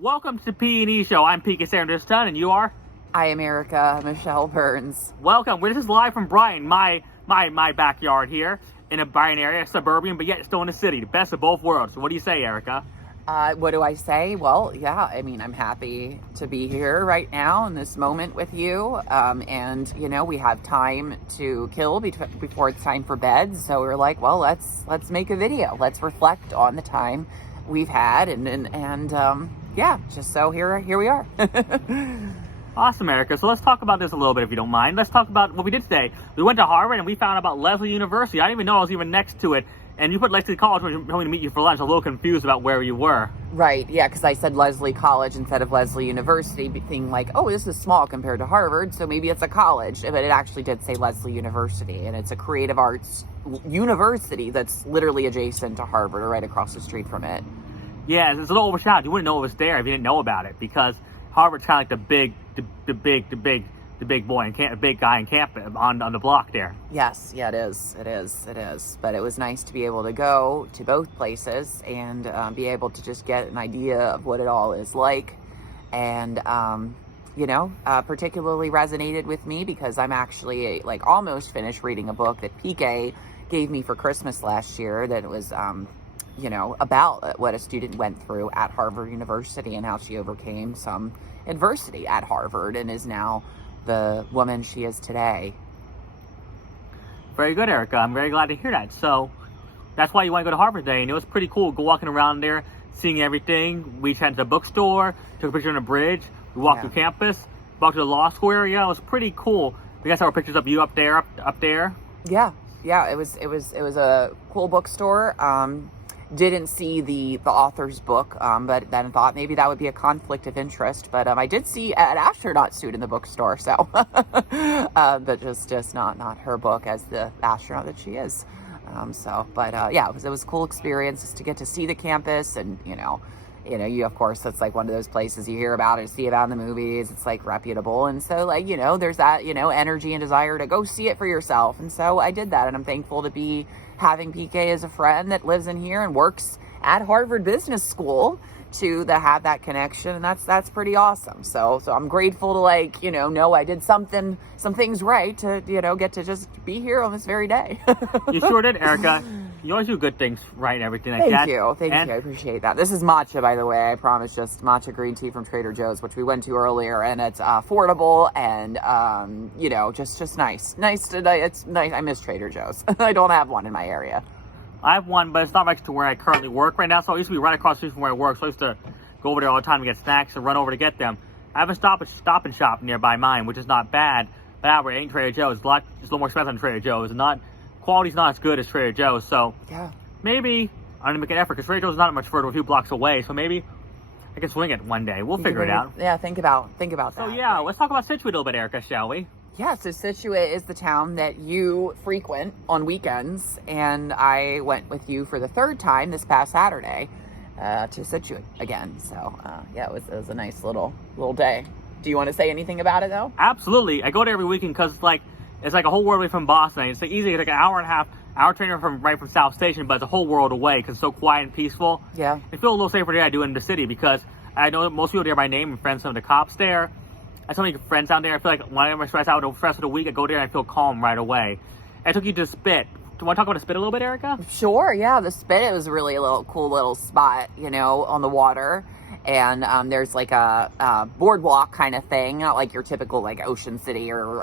Welcome to P&E Show. I'm Pika Sanderson, and you are? I am Erica Michelle Burns. Welcome. This is live from Bryan, my backyard here in a Bryan area, suburban, but yet still in the city. The best of both worlds. So what do you say, Erica? What do I say? Well, yeah, I mean, I'm happy to be here right now in this moment with you. And, you know, we have time to kill before it's time for bed. So we're like, well, let's make a video. Let's reflect on the time we've had. Yeah, just so here we are. Awesome, Erica. So let's talk about this a little bit, if you don't mind. Let's talk about what we did today. We went to Harvard, and we found out about Lesley University. I didn't even know I was even next to it. And you put Lesley College when you were coming to meet you for lunch. I was a little confused about where you were. Right, yeah, because I said Lesley College instead of Lesley University, being like, oh, this is small compared to Harvard, so maybe it's a college. But it actually did say Lesley University, and it's a creative arts university that's literally adjacent to Harvard or right across the street from it. Yeah, it's a little overshadowed. You wouldn't know it was there if you didn't know about it, because Harvard's kind of like the big boy and the big guy in campus on the block there. Yes, yeah, it is. But it was nice to be able to go to both places and be able to just get an idea of what it all is like. And, particularly resonated with me because I'm actually like almost finished reading a book that PK gave me for Christmas last year that was, about what a student went through at Harvard University and how she overcame some adversity at Harvard and is now the woman she is today. Very good, Erica. I'm very glad to hear that. So that's why you want to go to Harvard today, and it was pretty cool. Go walking around there, seeing everything. We went to the bookstore, took a picture on the bridge. We walked through campus, walked to the law school area. It was pretty cool. We got our pictures of you up there. Yeah. It was a cool bookstore. Didn't see the author's book, but then thought maybe that would be a conflict of interest. But I did see an astronaut suit in the bookstore, so but just not her book as the astronaut that she is. It was a cool experience just to get to see the campus, and you of course that's like one of those places you hear about and see about in the movies. It's like reputable, and so there's that energy and desire to go see it for yourself. And so I did that, and I'm thankful to be having PK as a friend that lives in here and works at Harvard Business School to have that connection, and that's pretty awesome. So I'm grateful to know I did some things right to get to just be here on this very day. You sure did, Erica. You always do good things right and everything like Thank that. Thank you. I appreciate that. This is matcha, by the way. I promise, just matcha green tea from Trader Joe's, which we went to earlier, and it's affordable and just nice. It's nice. I miss Trader Joe's. I don't have one in my area. I have one, but it's not next to where I currently work right now. So I used to be right across the street from where I work. So I used to go over there all the time to get snacks and run over to get them. I have a stop and shop nearby mine, which is not bad. But Albert ain't Trader Joe's. It's a little more expensive than Trader Joe's, and quality's not as good as Trader Joe's. So maybe I'm gonna make an effort because Trader Joe's is not much further, a few blocks away. So maybe I can swing it one day. We'll figure it out. Yeah, think about that. So yeah, let's talk about Scituate a little bit, Erica, shall we? Yeah, so Scituate is the town that you frequent on weekends, and I went with you for the third time this past Saturday to Scituate again. So it was a nice little day. Do you want to say anything about it though? Absolutely. I go there every weekend because it's like a whole world away from Boston. It's like easy. It's like an hour and a half, hour train from South Station, but it's a whole world away because it's so quiet and peaceful. Yeah. I feel a little safer there than I do in the city because I know most people there by name and friends. Some of the cops there. I have so many friends down there. I feel like when I'm stressed out, the stress of the week, I go there and I feel calm right away. I took you to Spit. Do you want to talk about the Spit a little bit, Erica? Sure, yeah. The Spit, it was really a cool little spot, on the water. And there's like a boardwalk kind of thing, not like your typical like Ocean City or,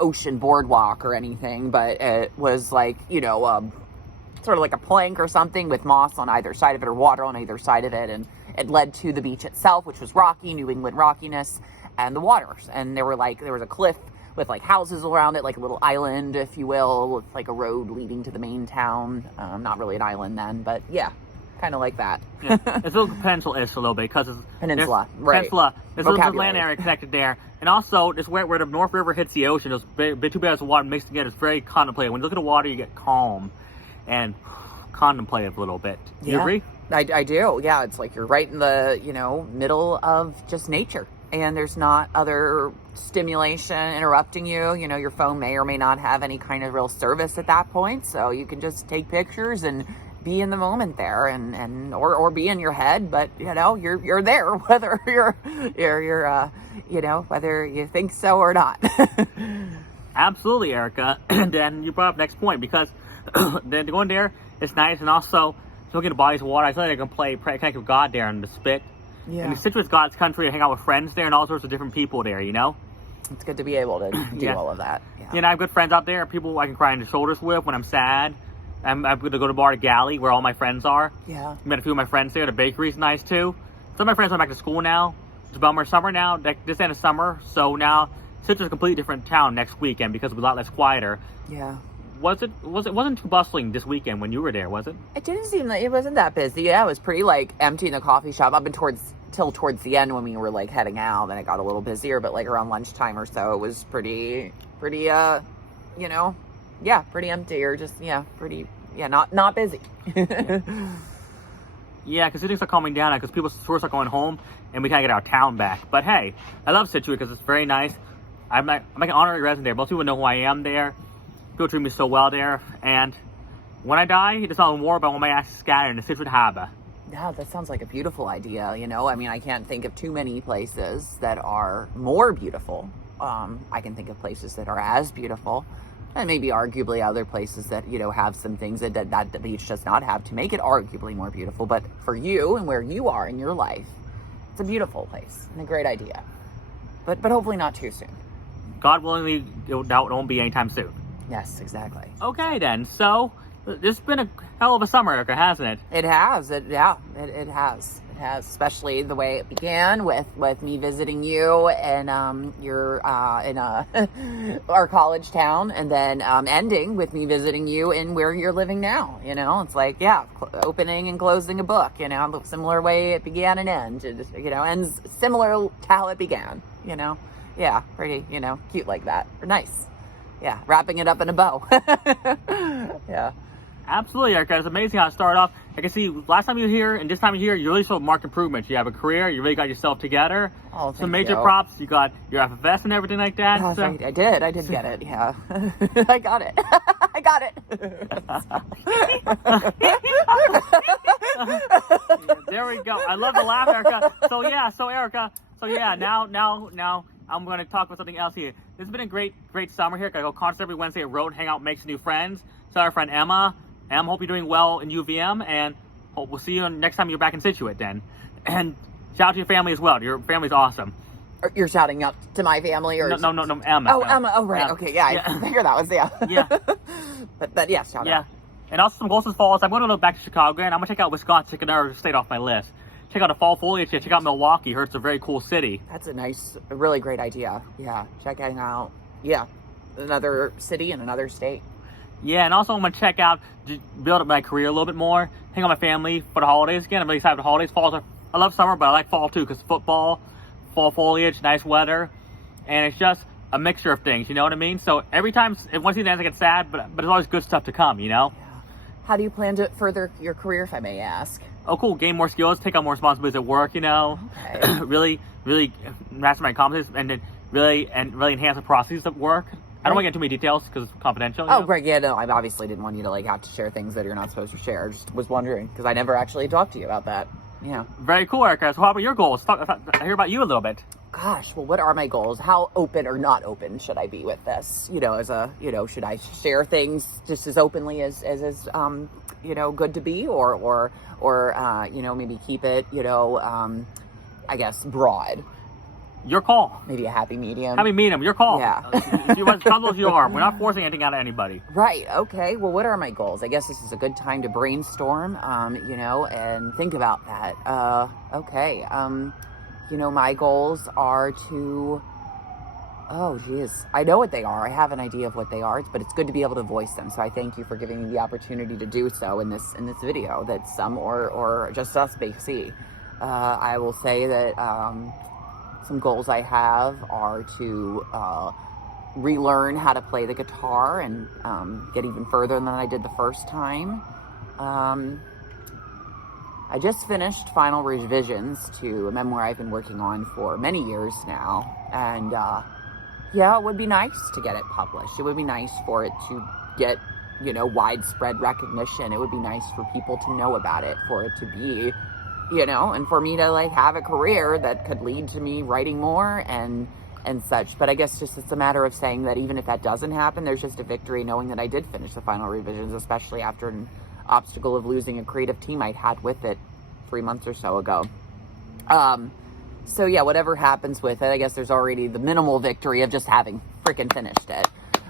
ocean boardwalk or anything. But it was like, sort of like a plank or something with moss on either side of it or water on either side of it. And it led to the beach itself, which was rocky, New England rockiness. And the waters, and there was a cliff with like houses around it, like a little island, if you will, with like a road leading to the main town. Not really an island then, but yeah, kind of like that. Yeah. It's a little peninsula-ish a little bit because it's peninsula, right? Peninsula. There's a little land area connected there, and also it's where the North River hits the ocean. Those two beds of water mixed together. It's very contemplative. When you look at the water, you get calm and contemplative a little bit. Do you agree? I do. Yeah, it's like you're right in the middle of just nature. And there's not other stimulation interrupting you. Your phone may or may not have any kind of real service at that point. So you can just take pictures and be in the moment there, and or be in your head, but you know, you're there, whether you're you know, whether you think so or not. Absolutely, Erica. And then you brought up next point, because then going there is nice, and also looking at the bodies of water. I feel like I can connect with God there in the Spit. Yeah, And the Situate's God's country, to hang out with friends there and all sorts of different people there, you know? it's good to be able to do Yeah. all of that. Yeah. You know, I have good friends out there, people I can cry on the shoulders with when I'm sad. I'm going to go to bar to Galley, where all my friends are. Yeah. Met a few of my friends there. The bakery's nice, too. Some of my friends went back to school now. It's Belmar summer now, this end of summer. So now, Situate's a completely different town next weekend because it's a lot less quieter. Yeah. It wasn't too bustling this weekend when you were there, was it? It didn't seem like it wasn't that busy. Yeah, it was pretty like empty in the coffee shop up and towards the end when we were like heading out. Then it got a little busier, but like around lunchtime or so, it was pretty you know, yeah, pretty empty, or just not busy. Yeah, because things are calming down now, because people tourists are going home, and we kind of get our town back. But hey, I love Scituate because it's very nice. I'm like an honorary resident there. Most people know who I am there. People treat me so well there. And when I die, it's not more about when my ass is scattered in the Scituate Harbour. Yeah, that sounds like a beautiful idea. You know, I mean, I can't think of too many places that are more beautiful. I can think of places that are as beautiful, and maybe arguably other places that, you know, have some things that the beach does not have to make it arguably more beautiful. But for you and where you are in your life, it's a beautiful place and a great idea. But hopefully not too soon. God willingly, that won't be anytime soon. Yes, exactly. Okay, then. So, this has been a hell of a summer, Erica, hasn't it? It has. It has. It has, especially the way it began with me visiting you and your in our college town, and then ending with me visiting you in where you're living now. You know, it's like, yeah, opening and closing a book. You know, the similar way it began and ends. You know, ends similar to how it began. You know, yeah, pretty. You know, cute like that, or nice. Yeah, wrapping it up in a bow. Yeah. Absolutely, Erica. It's amazing how it started off. I can see last time you were here and this time you're here, you really showed marked improvements. You have a career. You really got yourself together. Oh, Some major you. props. You got your FFS and everything like that. Gosh, So- I did get it. Yeah. I got it. I got it. There we go. I love the laugh, Erica. So Erica. Now I'm going to talk about something else here. This has been a great summer here. I go concert every Wednesday at Road, hang out, make some new friends. So our friend Emma. Hope you're doing well in UVM, and hope we'll see you next time you're back in Scituate then. And shout out to your family as well. Your family's awesome. You're shouting out to my family, or No, Emma. Oh, Emma. Oh, right. Emma. Okay. Yeah, I figured that was Yeah. but yeah, shout Yeah. out. And also some Golden Falls. I'm going to go back to Chicago, and I'm going to check out Wisconsin. Check another state off my list. Check out the fall foliage here. Check out Milwaukee. Heard it's a very cool city. That's a really great idea. Yeah, checking out. Yeah, another city and another state. Yeah, and also I'm going to check out, build up my career a little bit more. Hang out with my family for the holidays again. I'm really excited for the holidays. I love summer, but I like fall too, because football, fall foliage, nice weather. And it's just a mixture of things, you know what I mean? So every time, one season ends, I get sad, but there's always good stuff to come, you know? Yeah. How do you plan to further your career, if I may ask? Oh, cool. Gain more skills, take on more responsibilities at work, you know? Okay. really master my competencies, and then really enhance the processes of work. I don't want to get into too many details because it's confidential. You Oh, know? great. Yeah, no, I obviously didn't want you to like have to share things that you're not supposed to share. I just was wondering because I never actually talked to you about that. Yeah. Very cool, Erica. So how about your goals? I hear about you a little bit. Gosh, well, what are my goals? How open or not open should I be with this? You know, should I share things just as openly as good to be, or maybe keep it, I guess broad. Your call. Maybe a happy medium. Happy meeting him. Your call. Yeah. If you want as comfortable as you are. We're not forcing anything out of anybody. Right. Okay. Well, what are my goals? I guess this is a good time to brainstorm, and think about that. Okay. My goals are to, oh, geez. I know what they are. I have an idea of what they are, but it's good to be able to voice them. So I thank you for giving me the opportunity to do so in this video that some or just us may see. I will say that, some goals I have are to relearn how to play the guitar and get even further than I did the first time. I just finished final revisions to a memoir I've been working on for many years now. And it would be nice to get it published. It would be nice for it to get you know, widespread recognition. It would be nice for people to know about it, for it to be, you know, and for me to like have a career that could lead to me writing more and such. But I guess just it's a matter of saying that even if that doesn't happen, there's just a victory knowing that I did finish the final revisions, especially after an obstacle of losing a creative team I'd had with it 3 months or so ago. So yeah, whatever happens with it, I guess there's already the minimal victory of just having freaking finished it,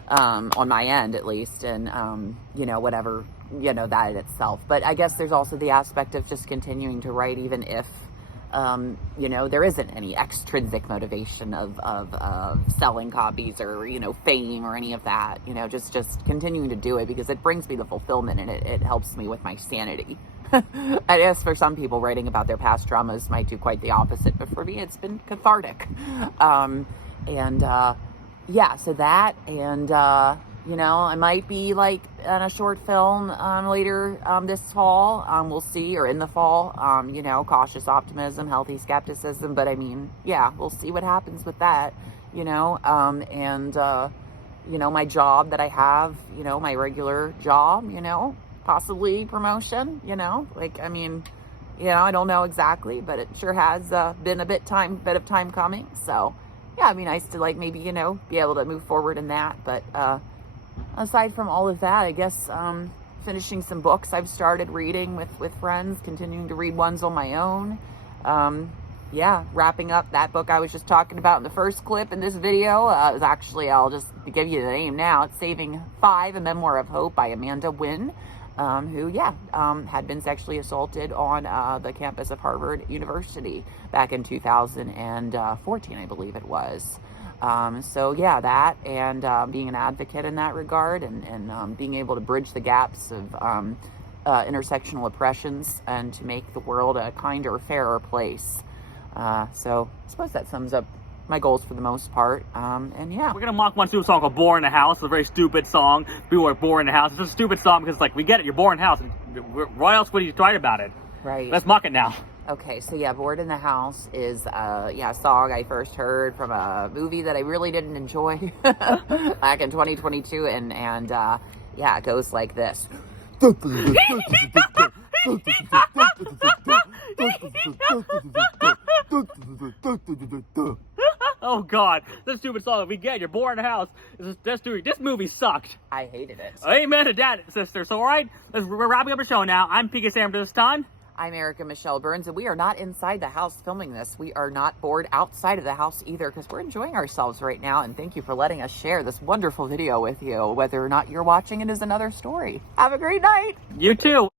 on my end at least, and you know, whatever, you know, that in itself. But I guess there's also the aspect of just continuing to write even if you know, there isn't any extrinsic motivation of selling copies or, you know, fame or any of that, you know, just continuing to do it because it brings me the fulfillment and it helps me with my sanity. I guess for some people, writing about their past traumas might do quite the opposite, but for me, it's been cathartic. Yeah, so that, and, you know, I might be like in a short film later this fall, we'll see, or in the fall, you know, cautious optimism, healthy skepticism, but I mean, yeah, we'll see what happens with that, you know, you know, my job that I have, you know, my regular job, you know, possibly promotion, you know, like, I mean, you know, I don't know exactly, but it sure has been a bit of time coming, so yeah, it'd be nice to like maybe, you know, be able to move forward in that, but aside from all of that, I guess finishing some books I've started reading with friends, continuing to read ones on my own. Yeah, wrapping up that book I was just talking about in the first clip in this video. Is actually, I'll just give you the name now. It's Saving 5, A Memoir of Hope by Amanda Wynn, who, yeah, had been sexually assaulted on the campus of Harvard University back in 2014, I believe it was. So yeah, that, and being an advocate in that regard, and being able to bridge the gaps of intersectional oppressions and to make the world a kinder, fairer place. So I suppose that sums up my goals for the most part. And yeah. We're gonna mock one stupid song called Bored in the House. It's a very stupid song. People are bored in the house. It's a stupid song because, like, we get it, you're bored in the house. Why else would you write about it? Right. Let's mock it now. Okay, so yeah, Bored in the House is yeah, a song I first heard from a movie that I really didn't enjoy back in 2022, and yeah, it goes like this. Oh God, this stupid song. We get it, you're bored in the house. This movie sucked. I hated it. Amen to that, sister. So all right, we're wrapping up the show now. I'm PK Sam this time. I'm Erica Michelle Burns, and we are not inside the house filming this. We are not bored outside of the house either, because we're enjoying ourselves right now, and thank you for letting us share this wonderful video with you. Whether or not you're watching it is another story. Have a great night. You too.